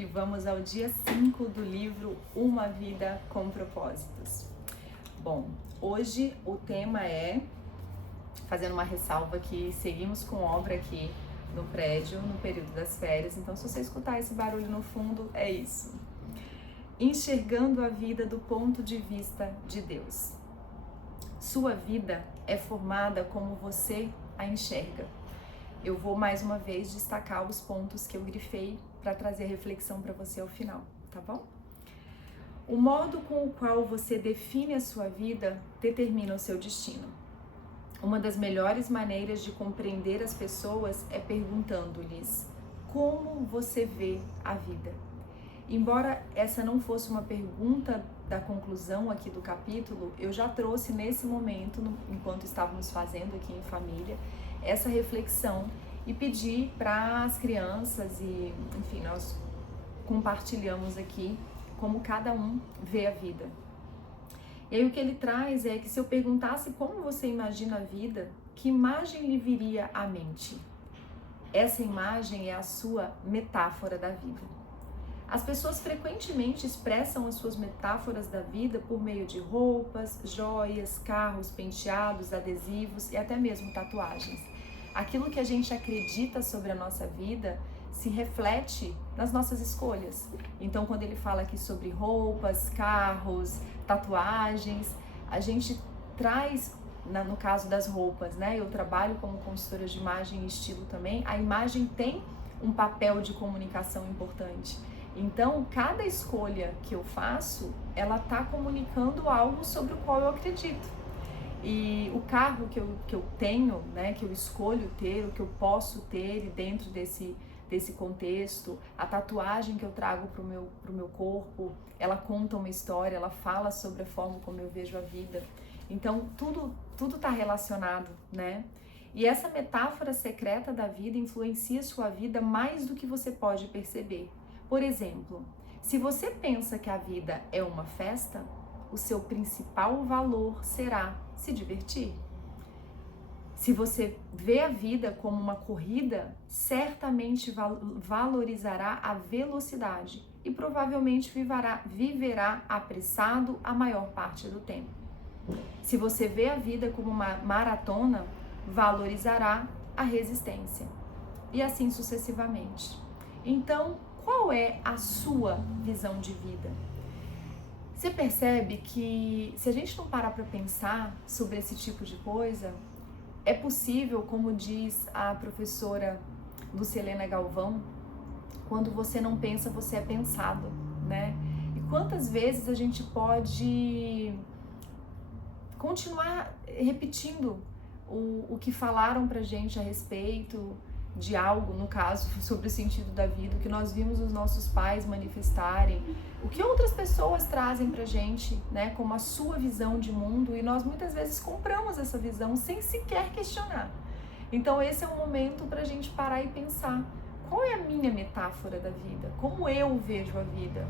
e vamos ao dia 5 do livro Uma Vida com Propósitos. Bom, hoje o tema é, fazendo uma ressalva que seguimos com obra aqui no prédio no período das férias, então se você escutar esse barulho no fundo, é isso. Enxergando a vida do ponto de vista de Deus. Sua vida é formada como você a enxerga. Eu vou mais uma vez destacar os pontos que eu grifei para trazer reflexão para você ao final, tá bom? O modo com o qual você define a sua vida determina o seu destino. Uma das melhores maneiras de compreender as pessoas é perguntando-lhes como você vê a vida. Embora essa não fosse uma pergunta da conclusão aqui do capítulo, eu já trouxe nesse momento, enquanto estávamos fazendo aqui em família, essa reflexão e pedi para as crianças e, enfim, nós compartilhamos aqui como cada um vê a vida. E aí o que ele traz é que se eu perguntasse como você imagina a vida, que imagem lhe viria à mente? Essa imagem é a sua metáfora da vida. As pessoas frequentemente expressam as suas metáforas da vida por meio de roupas, joias, carros, penteados, adesivos e até mesmo tatuagens. Aquilo que a gente acredita sobre a nossa vida se reflete nas nossas escolhas. Então, quando ele fala aqui sobre roupas, carros, tatuagens, a gente traz, no caso das roupas, né? Eu trabalho como consultora de imagem e estilo também. A imagem tem um papel de comunicação importante. Então, cada escolha que eu faço, ela está comunicando algo sobre o qual eu acredito. E o carro que eu tenho, né, que eu escolho ter, o que eu posso ter dentro desse contexto, a tatuagem que eu trago pro meu corpo, ela conta uma história, ela fala sobre a forma como eu vejo a vida. Então, tudo está relacionado, né? E essa metáfora secreta da vida influencia sua vida mais do que você pode perceber. Por exemplo, se você pensa que a vida é uma festa, o seu principal valor será se divertir. Se você vê a vida como uma corrida, certamente valorizará a velocidade e provavelmente viverá apressado a maior parte do tempo. Se você vê a vida como uma maratona, valorizará a resistência e assim sucessivamente. Então, qual é a sua visão de vida? Você percebe que se a gente não parar para pensar sobre esse tipo de coisa, é possível, como diz a professora Lucilena Galvão, quando você não pensa, você é pensado, né? E quantas vezes a gente pode continuar repetindo o que falaram pra gente a respeito de algo, no caso, sobre o sentido da vida, o que nós vimos os nossos pais manifestarem, o que outras pessoas trazem pra gente, né, como a sua visão de mundo, e nós muitas vezes compramos essa visão sem sequer questionar. Então esse é um momento pra gente parar e pensar, qual é a minha metáfora da vida? Como eu vejo a vida?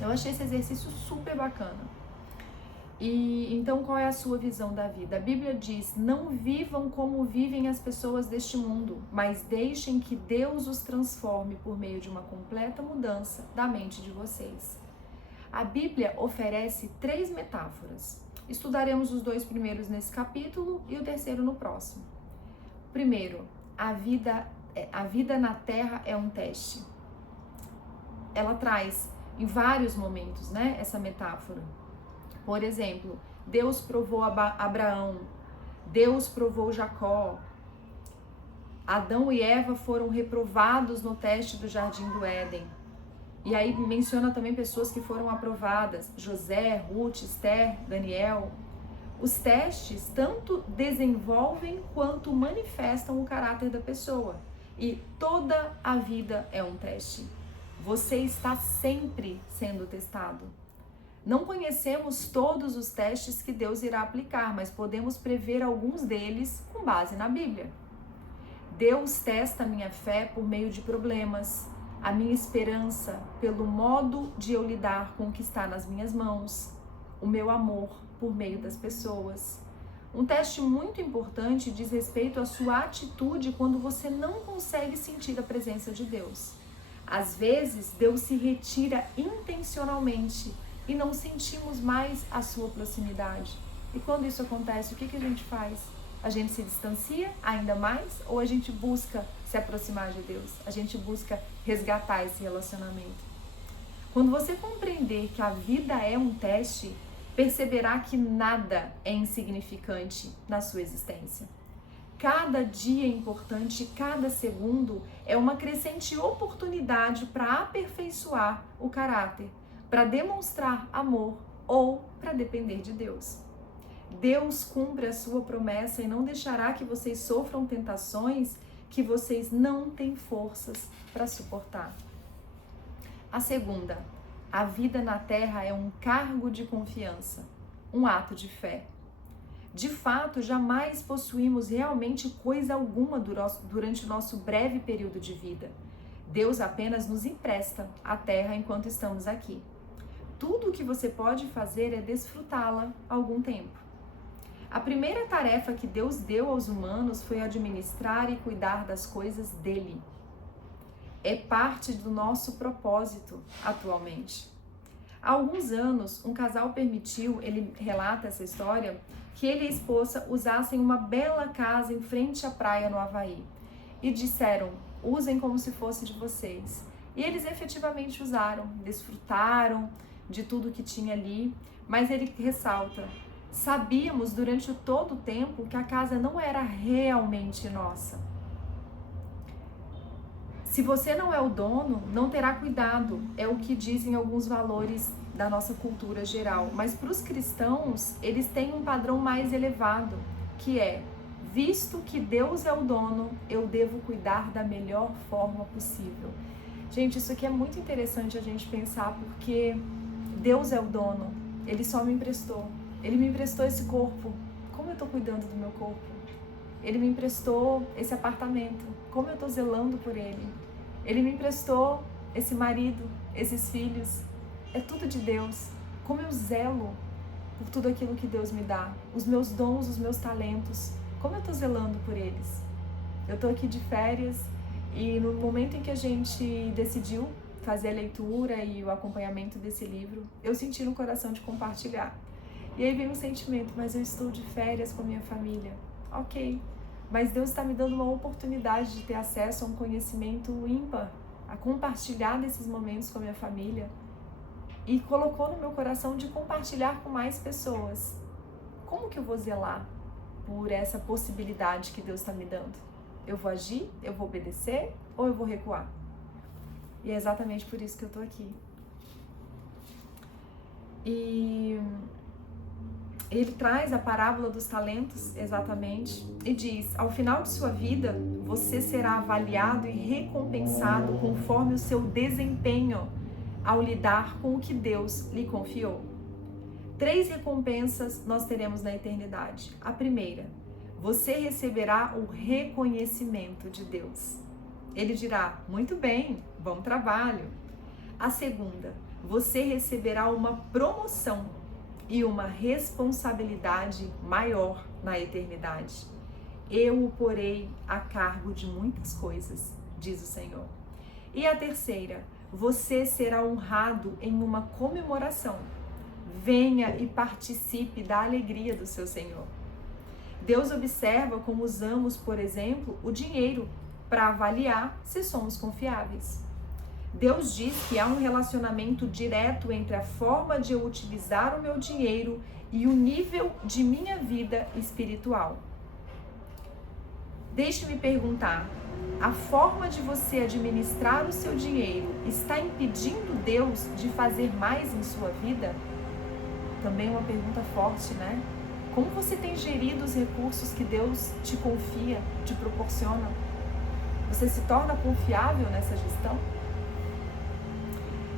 Eu achei esse exercício super bacana. E então qual é a sua visão da vida? A Bíblia diz, não vivam como vivem as pessoas deste mundo, mas deixem que Deus os transforme por meio de uma completa mudança da mente de vocês. A Bíblia oferece 3 metáforas. Estudaremos os 2 primeiros nesse capítulo e o terceiro no próximo. Primeiro, a vida na terra é um teste. Ela traz em vários momentos, né, essa metáfora. Por exemplo, Deus provou Abraão, Deus provou Jacó, Adão e Eva foram reprovados no teste do Jardim do Éden. E aí menciona também pessoas que foram aprovadas, José, Ruth, Esther, Daniel. Os testes tanto desenvolvem quanto manifestam o caráter da pessoa. E toda a vida é um teste. Você está sempre sendo testado. Não conhecemos todos os testes que Deus irá aplicar, mas podemos prever alguns deles com base na Bíblia. Deus testa a minha fé por meio de problemas, a minha esperança pelo modo de eu lidar com o que está nas minhas mãos, o meu amor por meio das pessoas. Um teste muito importante diz respeito à sua atitude quando você não consegue sentir a presença de Deus. Às vezes, Deus se retira intencionalmente e não sentimos mais a sua proximidade. E quando isso acontece, o que a gente faz? A gente se distancia ainda mais ou a gente busca se aproximar de Deus? A gente busca resgatar esse relacionamento. Quando você compreender que a vida é um teste, perceberá que nada é insignificante na sua existência. Cada dia é importante, cada segundo é uma crescente oportunidade para aperfeiçoar o caráter, para demonstrar amor ou para depender de Deus. Deus cumpre a sua promessa e não deixará que vocês sofram tentações que vocês não têm forças para suportar. A segunda, a vida na terra é um cargo de confiança, um ato de fé. De fato, jamais possuímos realmente coisa alguma durante o nosso breve período de vida. Deus apenas nos empresta a terra enquanto estamos aqui. Tudo o que você pode fazer é desfrutá-la algum tempo. A primeira tarefa que Deus deu aos humanos foi administrar e cuidar das coisas dele. É parte do nosso propósito atualmente. Há alguns anos, um casal permitiu, ele relata essa história, que ele e a esposa usassem uma bela casa em frente à praia no Havaí. E disseram, usem como se fosse de vocês. E eles efetivamente usaram, desfrutaram de tudo que tinha ali, mas ele ressalta, sabíamos durante todo o tempo que a casa não era realmente nossa. Se você não é o dono, não terá cuidado, é o que dizem alguns valores da nossa cultura geral. Mas para os cristãos, eles têm um padrão mais elevado, que é, visto que Deus é o dono, eu devo cuidar da melhor forma possível. Gente, isso aqui é muito interessante a gente pensar, porque Deus é o dono, Ele só me emprestou. Ele me emprestou esse corpo, como eu estou cuidando do meu corpo? Ele me emprestou esse apartamento, como eu estou zelando por ele? Ele me emprestou esse marido, esses filhos, é tudo de Deus. Como eu zelo por tudo aquilo que Deus me dá, os meus dons, os meus talentos, como eu estou zelando por eles? Eu estou aqui de férias e no momento em que a gente decidiu fazer a leitura e o acompanhamento desse livro, eu senti no coração de compartilhar. E aí veio um sentimento, mas eu estou de férias com a minha família. Ok, mas Deus está me dando uma oportunidade de ter acesso a um conhecimento ímpar, a compartilhar desses momentos com a minha família. E colocou no meu coração de compartilhar com mais pessoas. Como que eu vou zelar por essa possibilidade que Deus está me dando? Eu vou agir? Eu vou obedecer? Ou eu vou recuar? E é exatamente por isso que eu estou aqui. E ele traz a parábola dos talentos, exatamente, e diz, ao final de sua vida, você será avaliado e recompensado conforme o seu desempenho ao lidar com o que Deus lhe confiou. 3 recompensas nós teremos na eternidade. A primeira, você receberá o reconhecimento de Deus. Ele dirá, muito bem, bom trabalho. A segunda, você receberá uma promoção e uma responsabilidade maior na eternidade. Eu o porei a cargo de muitas coisas, diz o Senhor. E a terceira, você será honrado em uma comemoração. Venha e participe da alegria do seu Senhor. Deus observa como usamos, por exemplo, o dinheiro para avaliar se somos confiáveis. Deus diz que há um relacionamento direto entre a forma de eu utilizar o meu dinheiro e o nível de minha vida espiritual. Deixe-me perguntar, a forma de você administrar o seu dinheiro está impedindo Deus de fazer mais em sua vida? Também uma pergunta forte, né? Como você tem gerido os recursos que Deus te confia, te proporciona? Você se torna confiável nessa gestão?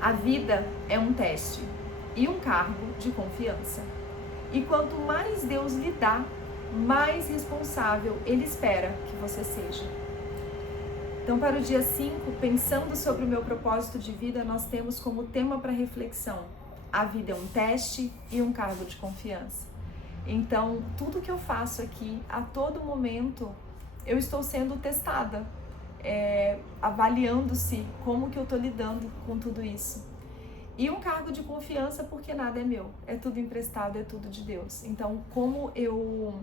A vida é um teste e um cargo de confiança. E quanto mais Deus lhe dá, mais responsável Ele espera que você seja. Então, para o dia 5, pensando sobre o meu propósito de vida, nós temos como tema para reflexão: a vida é um teste e um cargo de confiança. Então, tudo que eu faço aqui, a todo momento, eu estou sendo testada. avaliando-se como que eu tô lidando com tudo isso. E um cargo de confiança, porque nada é meu, é tudo emprestado, é tudo de Deus. Então, como eu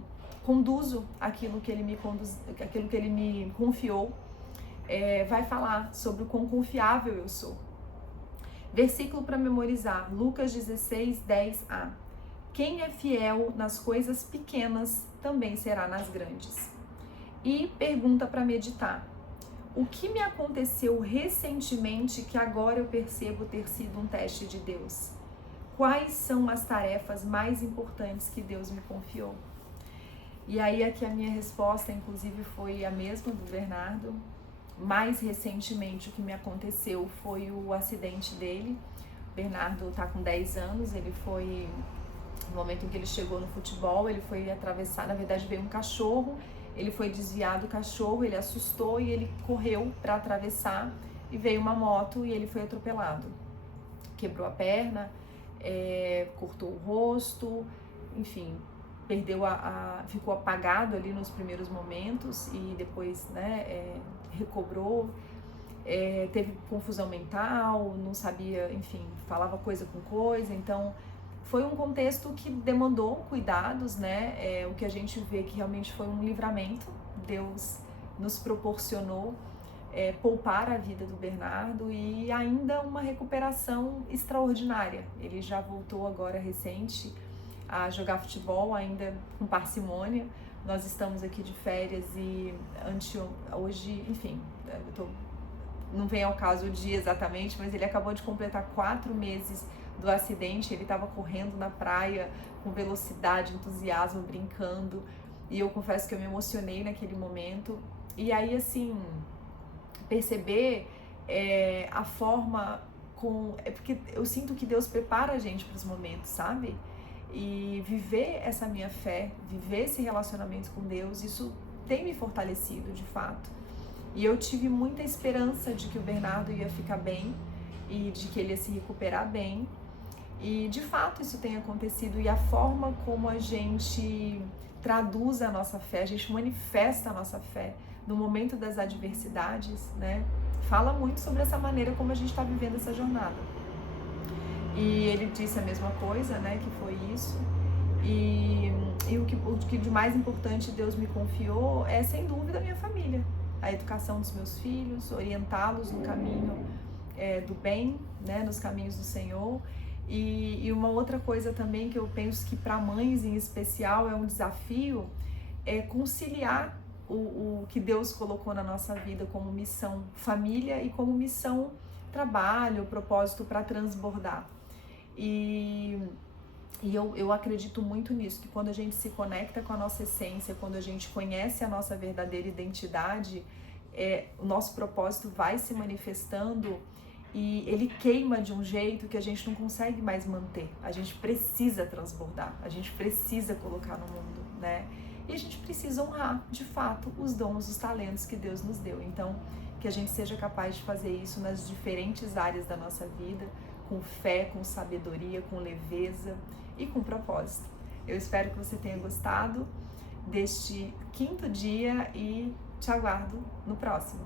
conduzo aquilo que Ele me confiou, vai falar sobre o quão confiável eu sou. Versículo para memorizar, Lucas 16, 10a. Quem é fiel nas coisas pequenas, também será nas grandes. E pergunta para meditar. O que me aconteceu recentemente que agora eu percebo ter sido um teste de Deus? Quais são as tarefas mais importantes que Deus me confiou? E aí aqui a minha resposta, inclusive, foi a mesma do Bernardo. Mais recentemente o que me aconteceu foi o acidente dele. O Bernardo está com 10 anos, ele foi... No momento em que ele chegou no futebol, ele foi atravessar, na verdade veio um cachorro, ele foi desviar do cachorro, ele assustou e ele correu para atravessar e veio uma moto e ele foi atropelado. Quebrou a perna, cortou o rosto, enfim, perdeu ficou apagado ali nos primeiros momentos e depois, recobrou. Teve confusão mental, não sabia, enfim, falava coisa com coisa, então foi um contexto que demandou cuidados, o que a gente vê que realmente foi um livramento. Deus nos proporcionou poupar a vida do Bernardo e ainda uma recuperação extraordinária. Ele já voltou agora recente a jogar futebol, ainda com parcimônia. Nós estamos aqui de férias e hoje, enfim, não vem ao caso o dia exatamente, mas ele acabou de completar 4 meses do acidente. Ele estava correndo na praia com velocidade, entusiasmo, brincando, e eu confesso que eu me emocionei naquele momento. E aí, assim, perceber a forma porque eu sinto que Deus prepara a gente para os momentos, sabe? E viver essa minha fé, viver esse relacionamento com Deus, isso tem me fortalecido de fato. E eu tive muita esperança de que o Bernardo ia ficar bem e de que ele ia se recuperar bem. E de fato isso tem acontecido, e a forma como a gente traduz a nossa fé, a gente manifesta a nossa fé no momento das adversidades, fala muito sobre essa maneira como a gente está vivendo essa jornada. E ele disse a mesma coisa, que foi isso. E o que de mais importante Deus me confiou é, sem dúvida, a minha família. A educação dos meus filhos, orientá-los no caminho do bem, nos caminhos do Senhor. E uma outra coisa também que eu penso que para mães em especial é um desafio, é conciliar o que Deus colocou na nossa vida como missão família e como missão trabalho, propósito para transbordar. E eu acredito muito nisso, que quando a gente se conecta com a nossa essência, quando a gente conhece a nossa verdadeira identidade, o nosso propósito vai se manifestando e ele queima de um jeito que a gente não consegue mais manter. A gente precisa transbordar, a gente precisa colocar no mundo, E a gente precisa honrar, de fato, os dons, os talentos que Deus nos deu. Então, que a gente seja capaz de fazer isso nas diferentes áreas da nossa vida, com fé, com sabedoria, com leveza e com propósito. Eu espero que você tenha gostado deste 5º dia e te aguardo no próximo.